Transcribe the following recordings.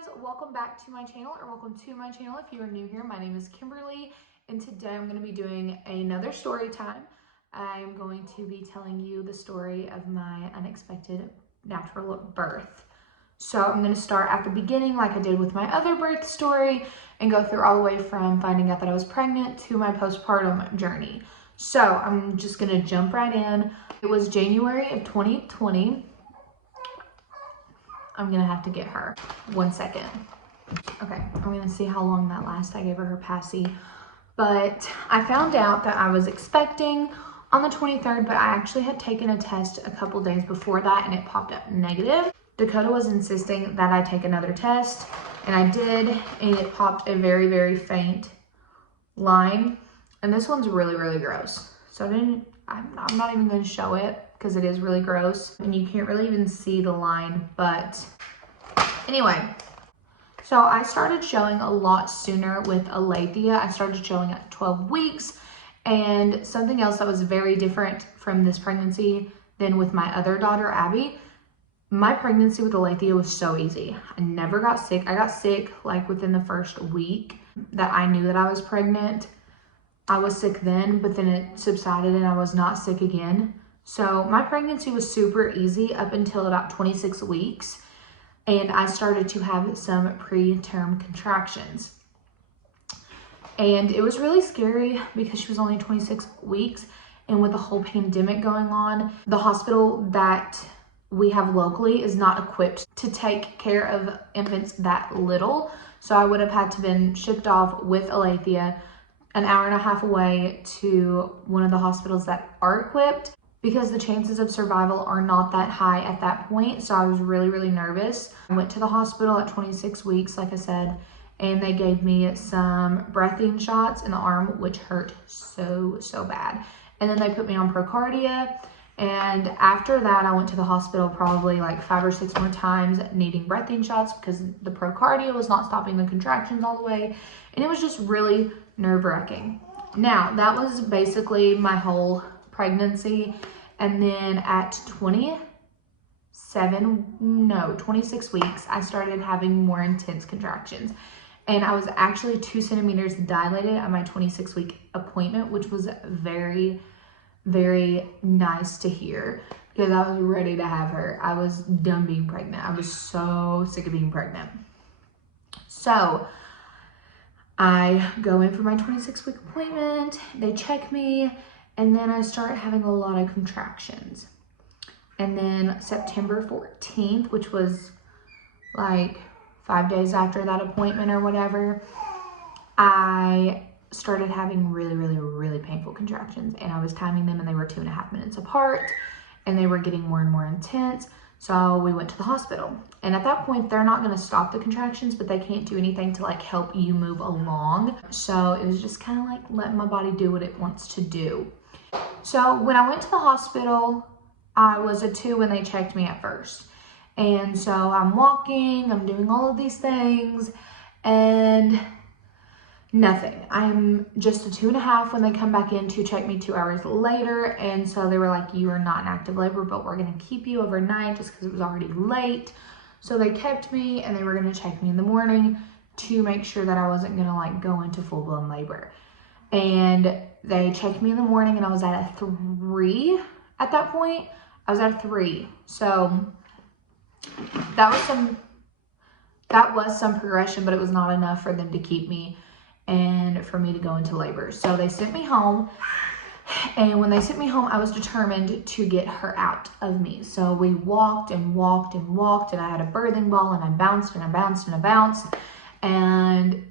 guys, welcome back to my channel, or welcome to my channel if you are new here. My name is Kimberly, and today I'm going to be doing another story time. I'm going to be telling you the story of my unexpected natural birth. So I'm going to start at the beginning like I did with my other birth story and go through all the way from finding out that I was pregnant to my postpartum journey. So I'm just going to jump right in. It was January of 2020. I'm gonna have to get her. 1 second. Okay, I'm gonna see how long that lasts. I gave her passy. But I found out that I was expecting on the 23rd, but I actually had taken a test a couple days before that and it popped up negative. Dakota was insisting that I take another test, and I did, and it popped a very, very faint line. And this one's really, really gross. So I'm not even gonna show it because it is really gross and you can't really even see the line. But anyway, so I started showing a lot sooner with Alethea. I started showing at 12 weeks, and something else that was very different from this pregnancy than with my other daughter, Abby. My pregnancy with Alethea was so easy. I never got sick. I got sick like within the first week that I knew that I was pregnant. I was sick then, but then it subsided and I was not sick again. So my pregnancy was super easy up until about 26 weeks. And I started to have some preterm contractions. And it was really scary because she was only 26 weeks. And with the whole pandemic going on, the hospital that we have locally is not equipped to take care of infants that little. So I would have had to been shipped off with Alethea an hour and a half away to one of the hospitals that are equipped, because the chances of survival are not that high at that point. So I was really, really nervous. I went to the hospital at 26 weeks, like I said, and they gave me some breathing shots in the arm, which hurt so bad. And then they put me on Procardia. And after that, I went to the hospital probably like 5 or 6 more times needing breathing shots because the Procardia was not stopping the contractions all the way. And it was just really nerve-wracking. Now, that was basically my whole pregnancy. And then at 26 weeks, I started having more intense contractions. And I was actually 2 centimeters dilated at my 26-week appointment, which was very, very nice to hear because I was ready to have her. I was done being pregnant. I was so sick of being pregnant. So I go in for my 26-week appointment. They check me. And then I start having a lot of contractions. And then September 14th, which was like 5 days after that appointment or whatever, I started having really, really, really painful contractions. And I was timing them and they were 2.5 minutes apart and they were getting more and more intense. So we went to the hospital. And at that point, they're not gonna stop the contractions, but they can't do anything to like help you move along. So it was just kind of like letting my body do what it wants to do. So when I went to the hospital, I was a 2 when they checked me at first. And so I'm walking, I'm doing all of these things, and nothing. I'm just a 2.5 when they come back in to check me 2 hours later. And so they were like, you are not in active labor, but we're gonna keep you overnight just because it was already late. So they kept me and they were gonna check me in the morning to make sure that I wasn't gonna like go into full-blown labor. And they checked me in the morning and I was at a 3 at that point. I was at a 3. So that was some progression, but it was not enough for them to keep me and for me to go into labor. So they sent me home. And when they sent me home, I was determined to get her out of me. So we walked and walked and walked, and I had a birthing ball and I bounced and I bounced and I bounced. And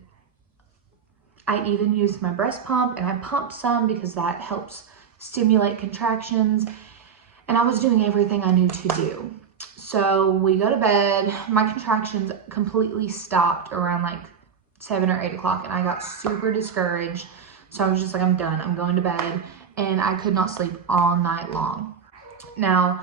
I even used my breast pump and I pumped some because that helps stimulate contractions. And I was doing everything I knew to do. So we go to bed. My contractions completely stopped around like 7 or 8 o'clock and I got super discouraged. So I was just like, I'm done. I'm going to bed. And I could not sleep all night long. Now,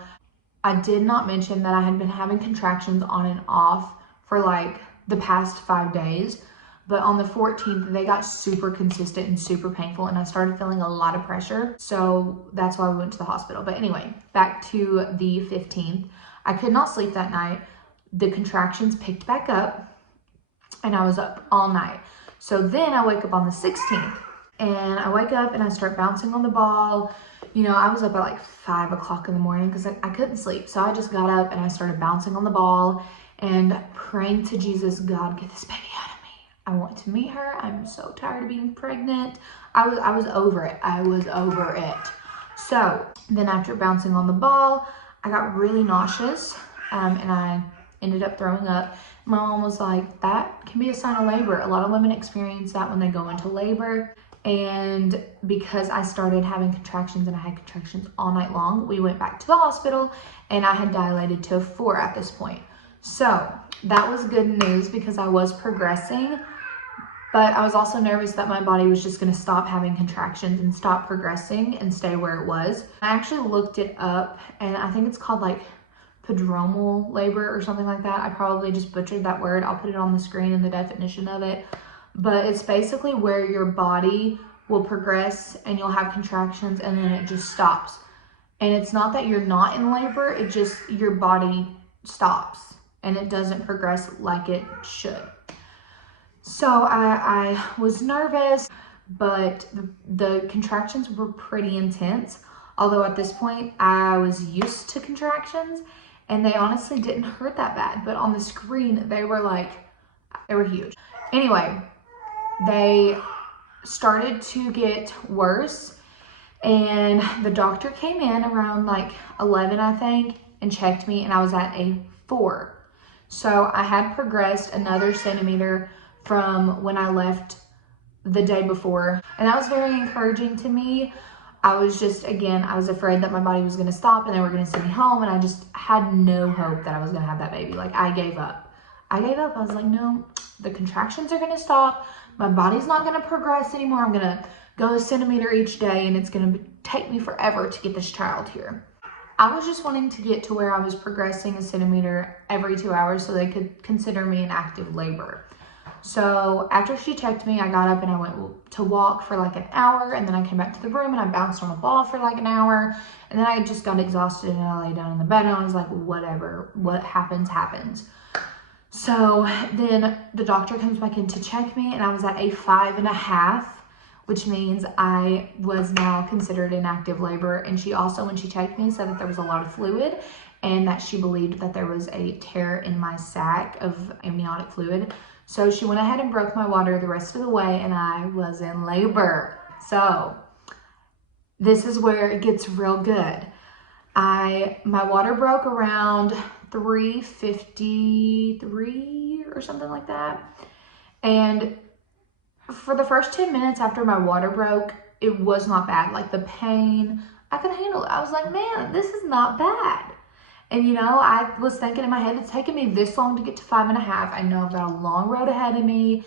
I did not mention that I had been having contractions on and off for like the past 5 days. But on the 14th, they got super consistent and super painful, and I started feeling a lot of pressure. So that's why we went to the hospital. But anyway, back to the 15th. I could not sleep that night. The contractions picked back up, and I was up all night. So then I wake up on the 16th, and I wake up and I start bouncing on the ball. You know, I was up at like 5 o'clock in the morning because I couldn't sleep. So I just got up and I started bouncing on the ball and praying to Jesus, God, get this baby out of me. I want to meet her. I'm so tired of being pregnant. I was over it. I was over it. So then after bouncing on the ball, I got really nauseous, and I ended up throwing up. My mom was like, that can be a sign of labor. A lot of women experience that when they go into labor. And because I started having contractions and I had contractions all night long, we went back to the hospital and I had dilated to a 4 at this point. So that was good news because I was progressing, but I was also nervous that my body was just going to stop having contractions and stop progressing and stay where it was. I actually looked it up, and I think it's called like prodromal labor or something like that. I probably just butchered that word. I'll put it on the screen in the definition of it. But it's basically where your body will progress and you'll have contractions and then it just stops. And it's not that you're not in labor, it just your body stops and it doesn't progress like it should. So I was nervous, but the contractions were pretty intense. Although at this point I was used to contractions and they honestly didn't hurt that bad. But on the screen, they were huge. Anyway, they started to get worse and the doctor came in around like 11, I think, and checked me and I was at a 4. So I had progressed another centimeter from when I left the day before. And that was very encouraging to me. I was just, again, I was afraid that my body was going to stop and they were going to send me home. And I just had no hope that I was going to have that baby. Like, I gave up. I was like, no, the contractions are going to stop. My body's not going to progress anymore. I'm going to go a centimeter each day and it's going to take me forever to get this child here. I was just wanting to get to where I was progressing a centimeter every 2 hours so they could consider me in active labor. So after she checked me, I got up and I went to walk for like an hour, and then I came back to the room and I bounced on a ball for like an hour, and then I just got exhausted and I lay down in the bed and I was like, whatever, what happens, happens. So then the doctor comes back in to check me and I was at a 5.5, which means I was now considered in active labor. And she also, when she checked me, said that there was a lot of fluid and that she believed that there was a tear in my sac of amniotic fluid. So she went ahead and broke my water the rest of the way and I was in labor. So this is where it gets real good. My water broke around 3:53 or something like that. And for the first 10 minutes after my water broke, it was not bad. Like the pain, I could handle it. I was like, man, this is not bad. And you know, I was thinking in my head, it's taken me this long to get to 5.5. I know I've got a long road ahead of me.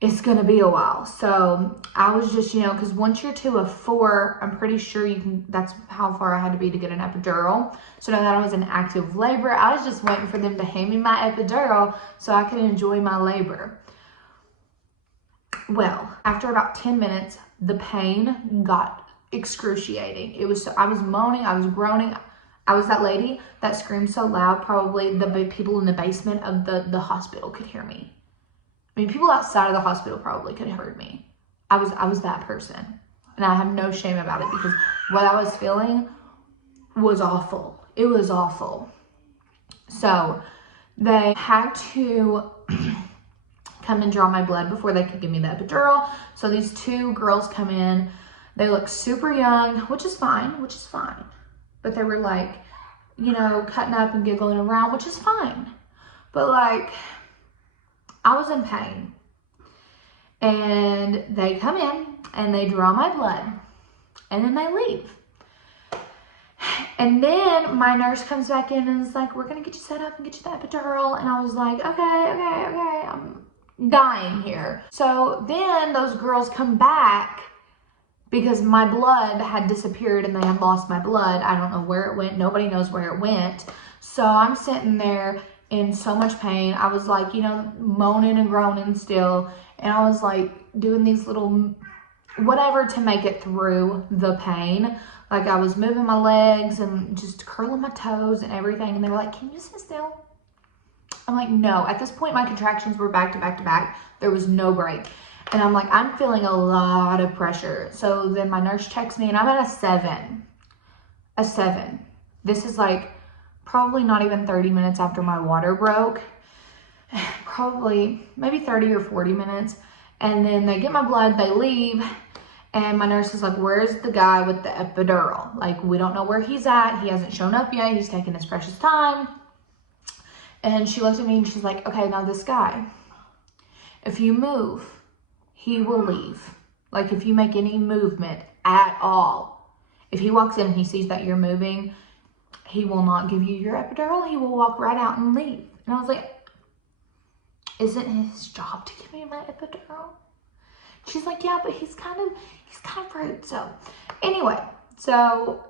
It's gonna be a while. So I was just, because once you're to a 4, I'm pretty sure that's how far I had to be to get an epidural. So now that I was in active labor, I was just waiting for them to hand me my epidural so I could enjoy my labor. Well, after about 10 minutes, the pain got excruciating. I was moaning, I was groaning. I was that lady that screamed so loud, probably the people in the basement of the hospital could hear me. I mean, people outside of the hospital probably could have heard me. I was that person. And I have no shame about it because what I was feeling was awful. It was awful. So they had to come and draw my blood before they could give me the epidural. So these 2 girls come in. They look super young, which is fine. But they were like, cutting up and giggling around, which is fine. But like, I was in pain. And they come in and they draw my blood and then they leave. And then my nurse comes back in and is like, we're going to get you set up and get you the epidural. And I was like, okay. I'm dying here. So then those girls come back because my blood had disappeared and they had lost my blood. I don't know where it went. Nobody knows where it went. So I'm sitting there in so much pain. I was like, moaning and groaning still. And I was like doing these little whatever to make it through the pain. Like I was moving my legs and just curling my toes and everything. And they were like, can you sit still? I'm like, no. At this point, my contractions were back to back to back. There was no break. And I'm like, I'm feeling a lot of pressure. So then my nurse checks me and I'm at a 7. A 7. This is like probably not even 30 minutes after my water broke. Probably maybe 30 or 40 minutes. And then they get my blood, they leave. And my nurse is like, where's the guy with the epidural? Like, we don't know where he's at. He hasn't shown up yet. He's taking his precious time. And she looked at me and she's like, okay, now this guy, if you move, he will leave. Like, if you make any movement at all, if he walks in and he sees that you're moving, he will not give you your epidural. He will walk right out and leave. And I was like, isn't his job to give me my epidural? She's like, yeah, but he's kind of rude. So anyway, so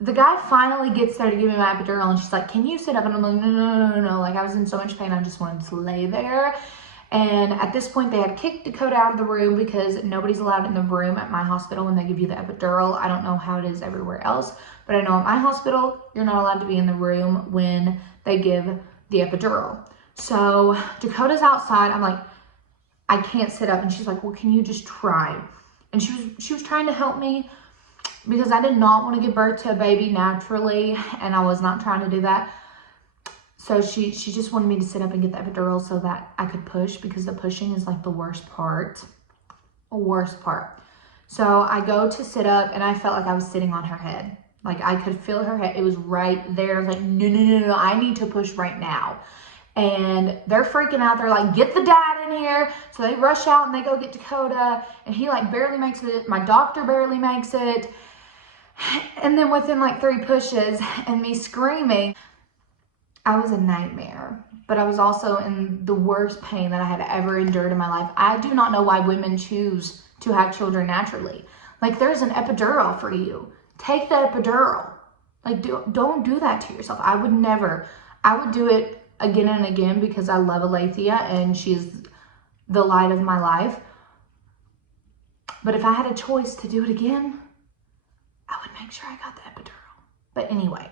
the guy finally gets there to give me my epidural and she's like, can you sit up? And I'm like, no. Like, I was in so much pain. I just wanted to lay there. And at this point they had kicked Dakota out of the room because nobody's allowed in the room at my hospital when they give you the epidural. I don't know how it is everywhere else, but I know at my hospital, you're not allowed to be in the room when they give the epidural. So Dakota's outside. I'm like, I can't sit up. And she's like, well, can you just try? And she was trying to help me because I did not want to give birth to a baby naturally. And I was not trying to do that. So she just wanted me to sit up and get the epidural so that I could push, because the pushing is like the worst part. So I go to sit up and I felt like I was sitting on her head. Like, I could feel her head. It was right there. I was like, no, I need to push right now. And they're freaking out. They're like, get the dad in here. So they rush out and they go get Dakota. And he like barely makes it. My doctor barely makes it. And then within like 3 pushes and me screaming, I was a nightmare. But I was also in the worst pain that I had ever endured in my life. I do not know why women choose to have children naturally. Like, there's an epidural for you. Take the epidural. Like, don't do that to yourself. I would never. I would do it again and again because I love Alethea and she's the light of my life. But if I had a choice to do it again, I would make sure I got the epidural. But anyway,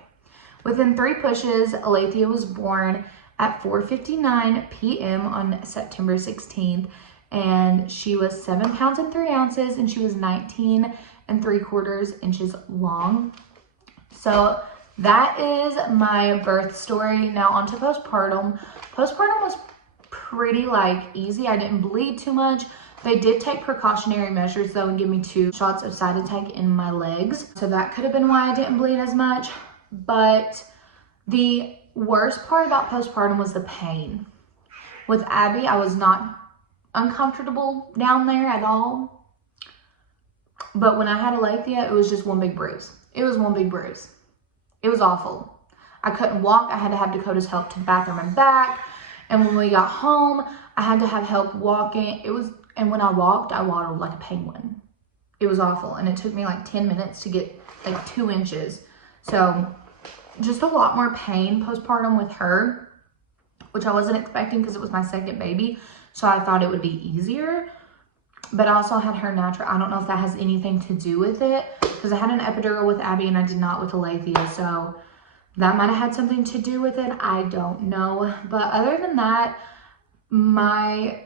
within 3 pushes, Alethea was born at 4:59 p.m. on September 16th. And she was 7 pounds and 3 ounces and she was 19 3/4 inches long. So that is my birth story. Now on to postpartum. Postpartum was pretty like easy. I didn't bleed too much. They did take precautionary measures though and give me 2 shots of Cytotec in my legs. So that could have been why I didn't bleed as much. But the worst part about postpartum was the pain. With Abby, I was not uncomfortable down there at all. But when I had Alethea, it was just one big bruise. It was one big bruise. It was awful. I couldn't walk. I had to have Dakota's help to the bathroom and back. And when we got home, I had to have help walking. And when I waddled like a penguin. It was awful. And it took me like 10 minutes to get like 2 inches. So just a lot more pain postpartum with her, which I wasn't expecting because it was my second baby. So I thought it would be easier. But I also had her natural. I don't know if that has anything to do with it, because I had an epidural with Abby and I did not with Alethea. So that might have had something to do with it. I don't know. But other than that, my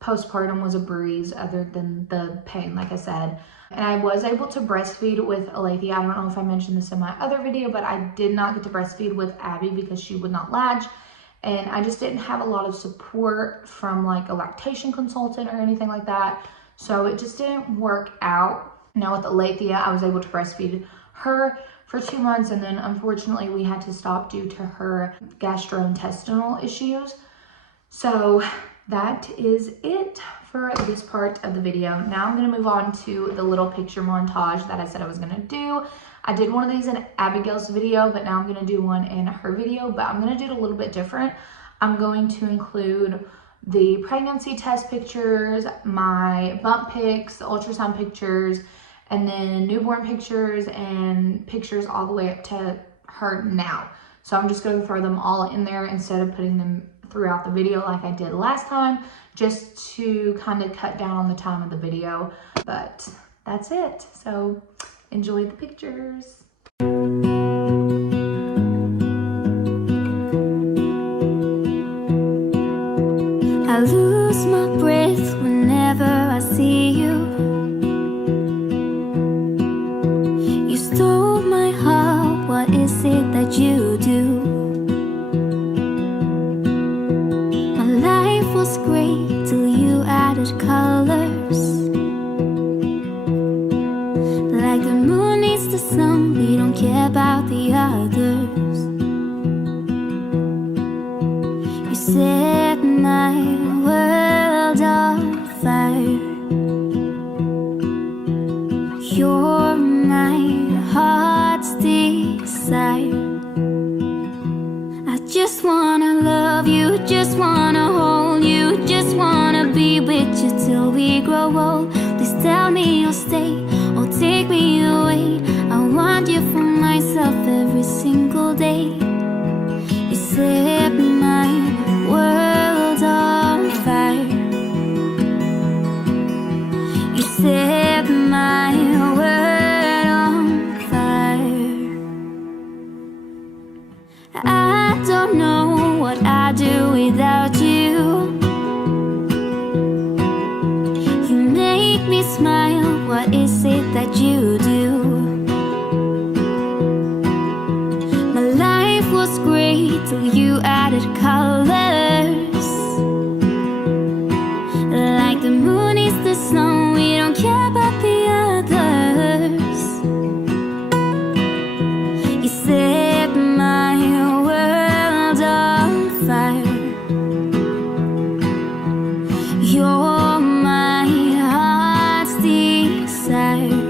postpartum was a breeze other than the pain, like I said. And I was able to breastfeed with Alethea. I don't know if I mentioned this in my other video, but I did not get to breastfeed with Abby because she would not latch. And I just didn't have a lot of support from like a lactation consultant or anything like that. So it just didn't work out. Now with Alethea, I was able to breastfeed her for 2 months. And then unfortunately we had to stop due to her gastrointestinal issues. So that is it for this part of the video. Now I'm going to move on to the little picture montage that I said I was going to do. I did one of these in Abigail's video, but now I'm going to do one in her video, but I'm going to do it a little bit different. I'm going to include the pregnancy test pictures, my bump pics, the ultrasound pictures, and then newborn pictures and pictures all the way up to her now. So I'm just going to throw them all in there instead of putting them throughout the video like I did last time, just to kind of cut down on the time of the video. But that's it. So enjoy the pictures. I lose my breath whenever I see you. You stole my heart, what is it that you do? My life was great till you added colors. Like the moon needs the sun, we don't care about the others. You set my world on fire. You're my heart's desire. I just wanna love you, just wanna hold you, just wanna be with you till we grow old. Please tell me you'll stay or take me away. I want you for myself every single day. You set my world on fire. You set my world on fire. I don't know what I'd do without you. You make me smile, what is it that you do? My life was great till you added colors. Like the moon is the sun, we don't care about the others. You set my world on fire. You're my heart's desire.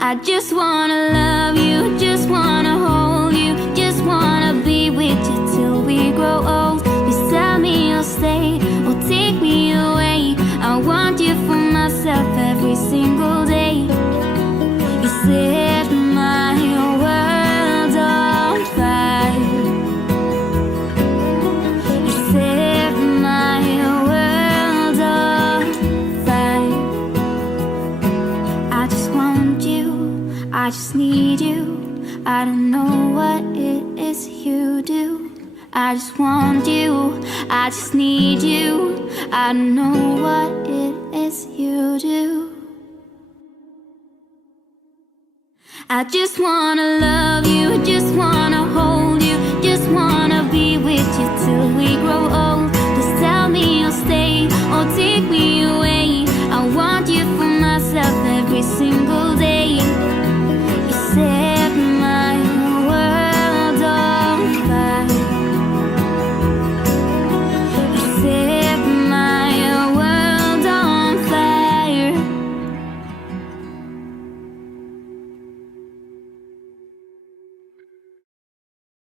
I just wanna love you, just wanna hold you, just wanna be with you till we grow old. Please tell me you'll stay or take me away. I want you for myself every single day. You set my world on fire. You set my world on fire. I just want you, I just need you. I don't know what it is you do. I just want you, I just need you. I don't know what it is you do. I just wanna love you, just wanna hold you, just wanna be with you till we grow old.